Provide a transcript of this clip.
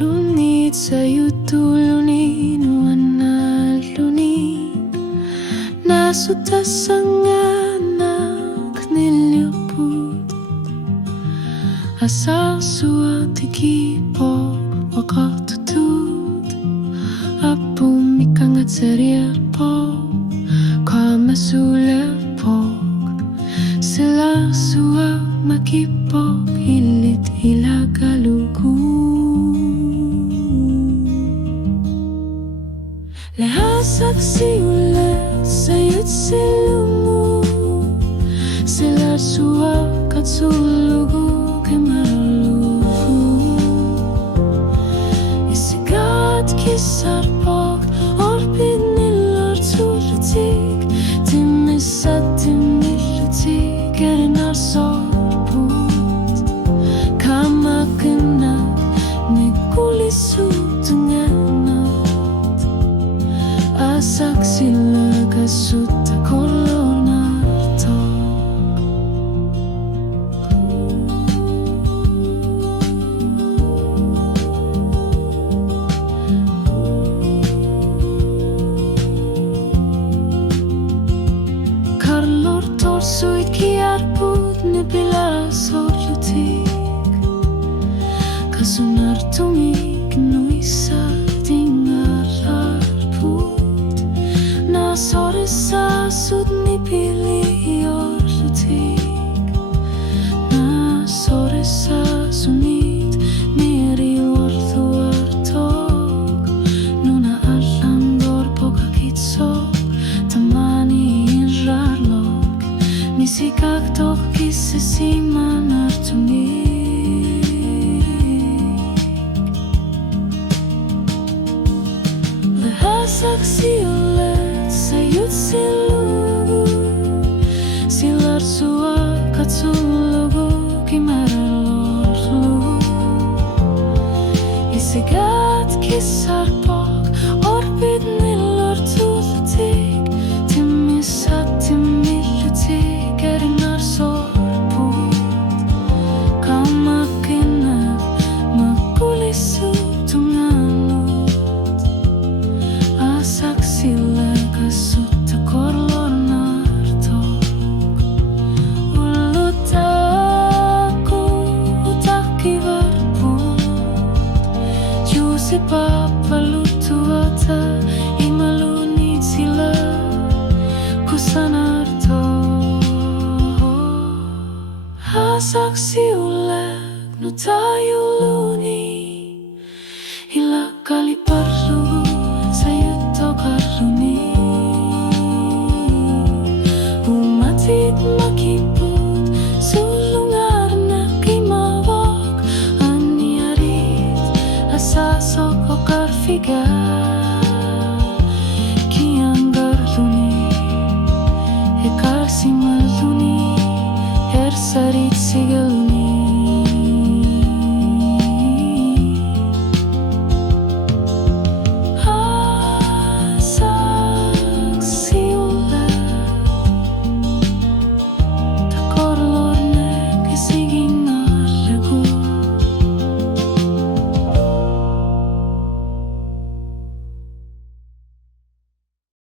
lunid sa jutulunin lunin nasutas ang anak nilyuput asa suati kipok wakatutut apum ikangat seriapok kamasulepok sila suwa makipok hilit ilagalugu lehasak siulet sayut silumu sila suwa katsulugu kemalugu isigat kisarpok orbit nilor tulutik timisat timilutik erinar sorbut kamakena nikulisu asak sila kasutta kolonarto Karlor torsuit kiarput nipila sorlutik kasunar tumik nuisa soresa sud nipili orlutik na soresa sunit neri orluartok nuna allan dorpo kakitsok tamani inrarlok misikak tok kisesiman artunik lehasak siulet sayut silugu silar suwa katsulugu kimaralorlu isigat kisarpok orbit nilor tulutik timisat timilutik erinar sorbut kamakena makulisu tunganut asak sila kasutta korlornartok ulutaku utakivarput jusi papalutuata imalunit sila kusanartok asak siulek nutayuluni ila kaliparlu sayut tokarluni umatit makiput sulungar na kimawak aniarit asa sokokar figar